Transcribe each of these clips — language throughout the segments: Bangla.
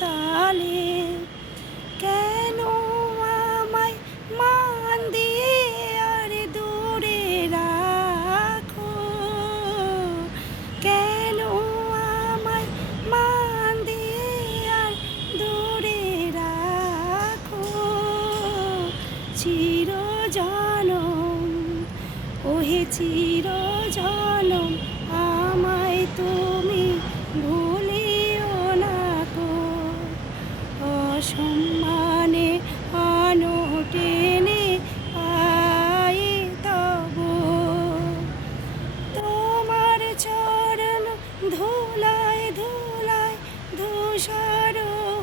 তালে। কেন আমায় মান দিয়ে আর দূরে রাখো, কেন আমায় মান দিয়ে আর দূরে রাখো। চিরজনম ওহে চিরজনম আমায় তুমি ভুলিও না গো। অসম্মানে আনো টেনে পায়ে তব, তোমার চরণ ধুলায় ধুলায় ধূসর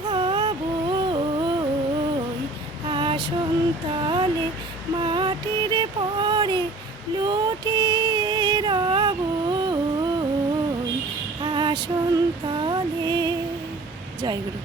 হব। আসন তলে মাটির পরে লুটিয়ে রব, আসন তলে। জয় গুরু।